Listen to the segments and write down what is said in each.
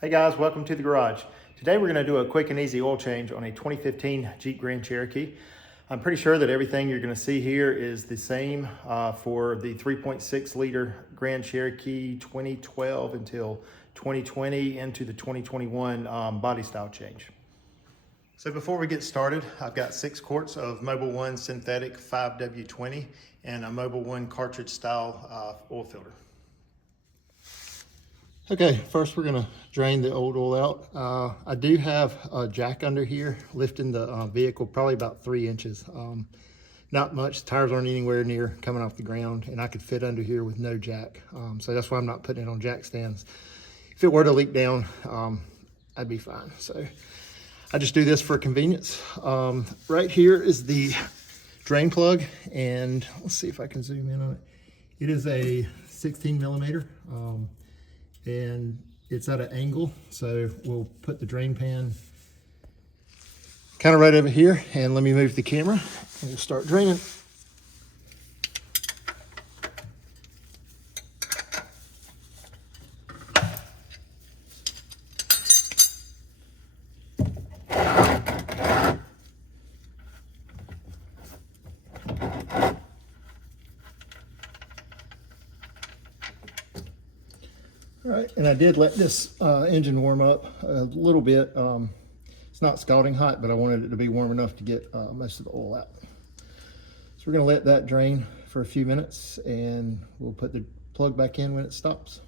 Hey guys, welcome to the garage. Today we're going to do a quick and easy oil change on a 2015 Jeep Grand Cherokee. I'm pretty sure that everything you're going to see here is the same for the 3.6 liter Grand Cherokee 2012 until 2020 into the 2021 body style change. So before we get started, I've got 6 quarts of Mobil 1 synthetic 5W20 and a Mobil 1 cartridge style oil filter. Okay, first we're gonna drain the old oil out. I do have a jack under here lifting the vehicle probably about 3 inches. Not much, the tires aren't anywhere near coming off the ground, and I could fit under here with no jack. So that's why I'm not putting it on jack stands. If it were to leak down, I'd be fine. So I just do this for convenience. Right here is the drain plug, and let's see if I can zoom in on it. It is a 16 millimeter. And it's at an angle, so we'll put the drain pan kind of right over here, and let me move the camera and we'll start draining. All right, and I did let this engine warm up a little bit. It's not scalding hot, but I wanted it to be warm enough to get most of the oil out. So we're gonna let that drain for a few minutes, and we'll put the plug back in when it stops.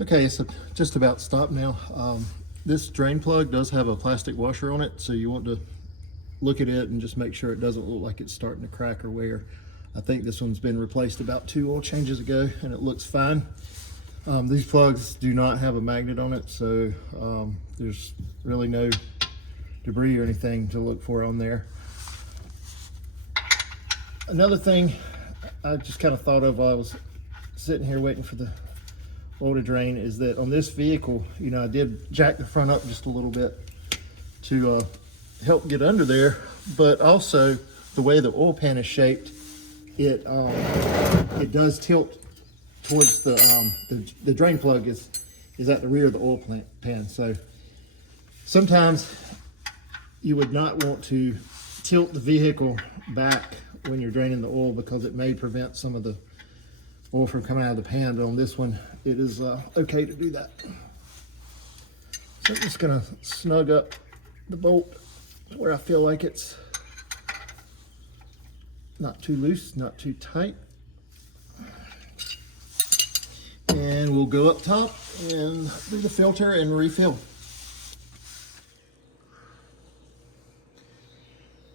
Okay, so just about stopped now. This drain plug does have a plastic washer on it, so you want to look at it and just make sure it doesn't look like it's starting to crack or wear. I think this one's been replaced about 2 oil changes ago, and it looks fine. These plugs do not have a magnet on it, so there's really no debris or anything to look for on there. Another thing I just kind of thought of while I was sitting here waiting for the oil to drain is that on this vehicle, you know, I did jack the front up just a little bit to help get under there, but also the way the oil pan is shaped, it does tilt towards the drain plug is at the rear of the oil pan. So sometimes you would not want to tilt the vehicle back when you're draining the oil, because it may prevent some of the oil from coming out of the pan. But on this one, it is okay to do that. So I'm just gonna snug up the bolt where I feel like it's not too loose, not too tight. And we'll go up top and do the filter and refill.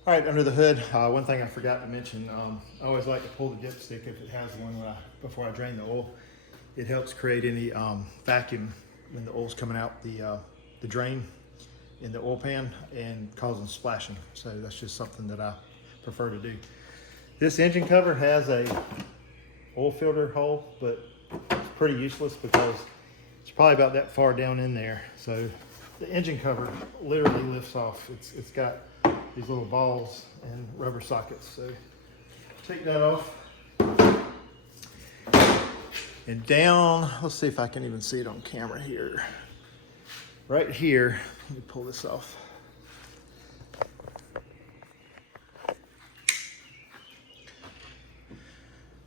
All right, under the hood, one thing I forgot to mention, I always like to pull the dipstick if it has one before I drain the oil. It helps create any vacuum when the oil's coming out the drain in the oil pan and causing splashing. So that's just something that I prefer to do. This engine cover has a oil filter hole, but it's pretty useless because it's probably about that far down in there. So the engine cover literally lifts off. It's got these little balls and rubber sockets. So take that off. And down, let's see if I can even see it on camera here. Right here, let me pull this off.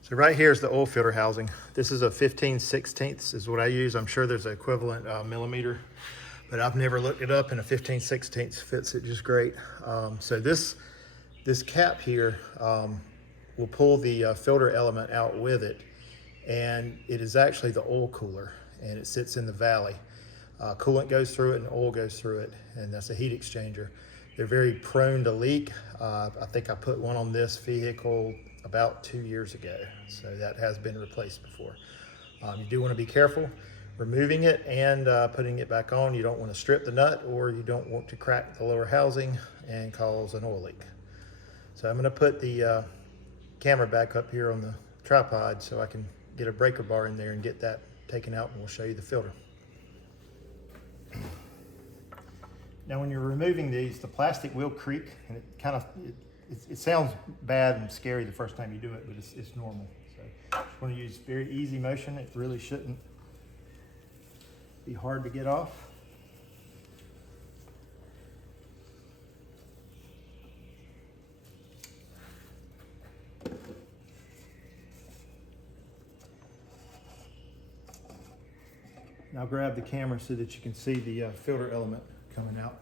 So right here is the oil filter housing. This is a 15/16 is what I use. I'm sure there's an equivalent millimeter, but I've never looked it up, and a 15/16 fits it just great. So this cap here will pull the filter element out with it, and it is actually the oil cooler, and it sits in the valley. Coolant goes through it and oil goes through it, and that's a heat exchanger. They're very prone to leak. I think I put one on this vehicle about 2 years ago, so that has been replaced before. You do want to be careful removing it and putting it back on. You don't want to strip the nut, or you don't want to crack the lower housing and cause an oil leak. So I'm going to put the camera back up here on the tripod so I can get a breaker bar in there and get that taken out, and we'll show you the filter. Now when you're removing these, the plastic will creak, and it sounds bad and scary the first time you do it, but it's normal. So Just want to use very easy motion. It really shouldn't be hard to get off. Now grab the camera so that you can see the filter element coming out.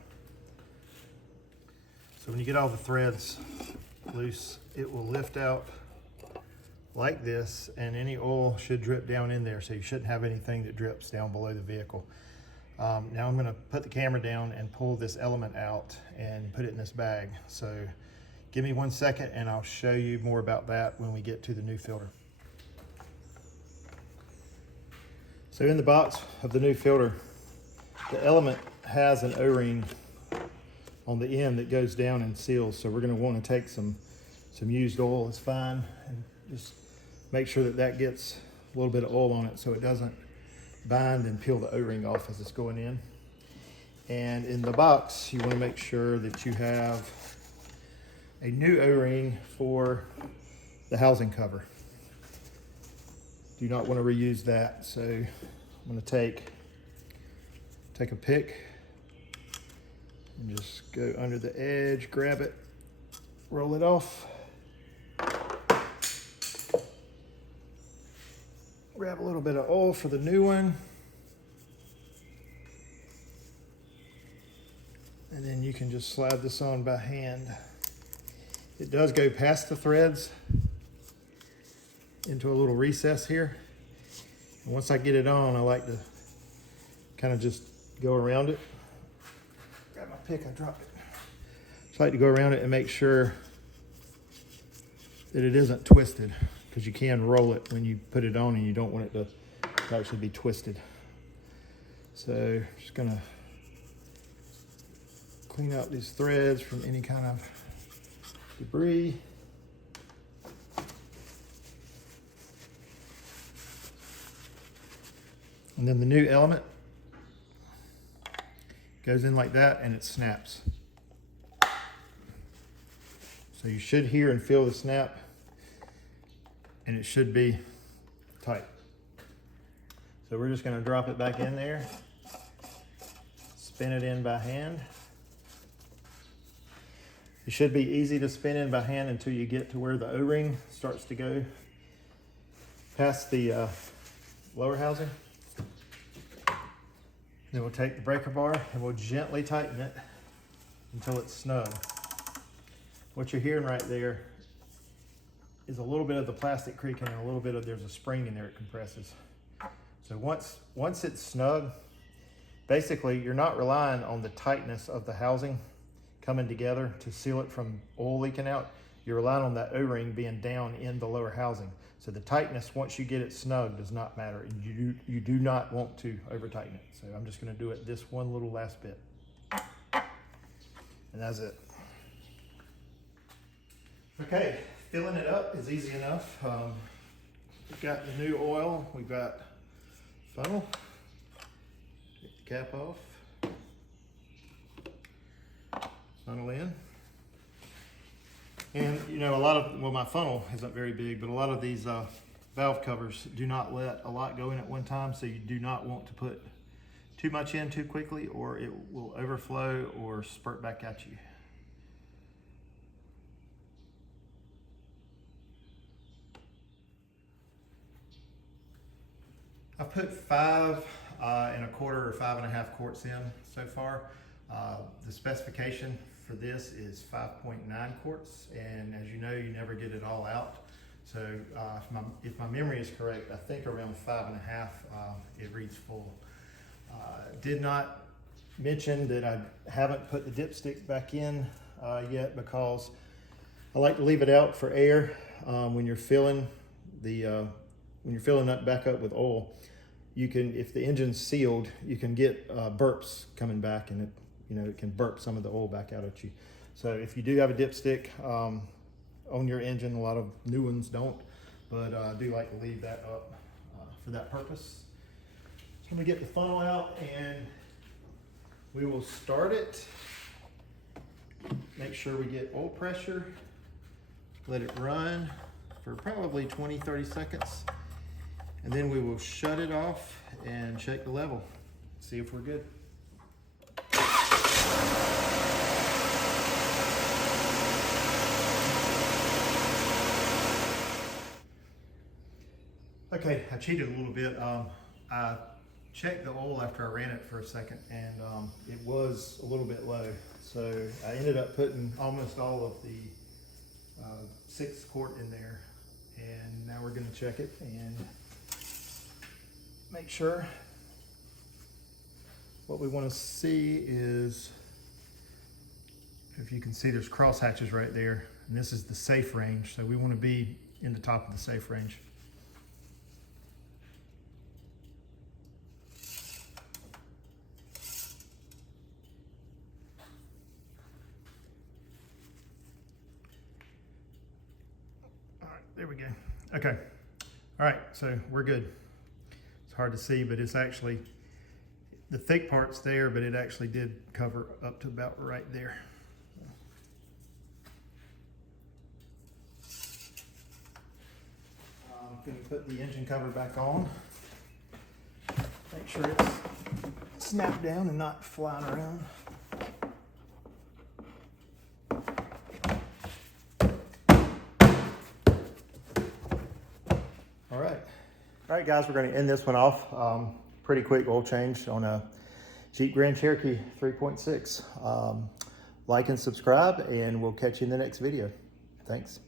So when you get all the threads loose, it will lift out like this, and any oil should drip down in there, so you shouldn't have anything that drips down below the vehicle. Now I'm going to put the camera down and pull this element out and put it in this bag. So give me 1 second and I'll show you more about that when we get to the new filter. So in the box of the new filter, the element has an O-ring on the end that goes down and seals. So we're going to want to take some used oil, it's fine, and just make sure that that gets a little bit of oil on it so it doesn't bind and peel the O-ring off as it's going in. And in the box, you want to make sure that you have a new O-ring for the housing cover. Do not want to reuse that. So I'm going to take a pick and just go under the edge, grab it, roll it off. Grab a little bit of oil for the new one. And then you can just slide this on by hand. It does go past the threads into a little recess here. And once I get it on, I like to kind of just go around it. Grab my pick, I dropped it. Just like to go around it and make sure that it isn't twisted, because you can roll it when you put it on and you don't want it to actually be twisted. So just gonna clean out these threads from any kind of debris. And then the new element goes in like that and it snaps. So you should hear and feel the snap, and it should be tight. So we're just going to drop it back in there, spin it in by hand. It should be easy to spin in by hand until you get to where the O-ring starts to go past the lower housing. Then we'll take the breaker bar and we'll gently tighten it until it's snug. What you're hearing right there is a little bit of the plastic creaking and a little bit of, there's a spring in there, it compresses. So once it's snug, basically you're not relying on the tightness of the housing coming together to seal it from oil leaking out. You're relying on that O-ring being down in the lower housing. So the tightness, once you get it snug, does not matter. You do not want to over tighten it. So I'm just going to do it this one little last bit. And that's it. Okay, filling it up is easy enough. We've got the new oil, we've got funnel. Get the cap off. Funnel in. And you know, well, my funnel isn't very big, but a lot of these valve covers do not let a lot go in at one time, so you do not want to put too much in too quickly or it will overflow or spurt back at you. I've put 5 1/4 or 5 1/2 quarts in so far. The specification for this is 5.9 quarts, and as you know, you never get it all out. So if my memory is correct, I think around 5 1/2 it reads full. Did not mention that I haven't put the dipstick back in yet, because I like to leave it out for air when you're filling that back up with oil. You can, if the engine's sealed, you can get burps coming back, and it can burp some of the oil back out at you. So if you do have a dipstick on your engine, a lot of new ones don't, but I do like to leave that up for that purpose. So I'm gonna get the funnel out and we will start it. Make sure we get oil pressure, let it run for probably 20-30 seconds. And then we will shut it off and check the level, see if we're good. Okay, I cheated a little bit. I checked the oil after I ran it for a second, and it was a little bit low. So I ended up putting almost all of the 6 quart in there. And now we're gonna check it and make sure. What we wanna see is, if you can see there's cross hatches right there, and this is the safe range. So we wanna be in the top of the safe range. There we go. Okay. All right, so we're good. It's hard to see, but it's actually, the thick part's there, but it actually did cover up to about right there. I'm gonna put the engine cover back on. Make sure it's snapped down and not flying around. All right, guys, we're going to end this one off. Pretty quick oil change on a Jeep Grand Cherokee 3.6. Like and subscribe, and we'll catch you in the next video. Thanks.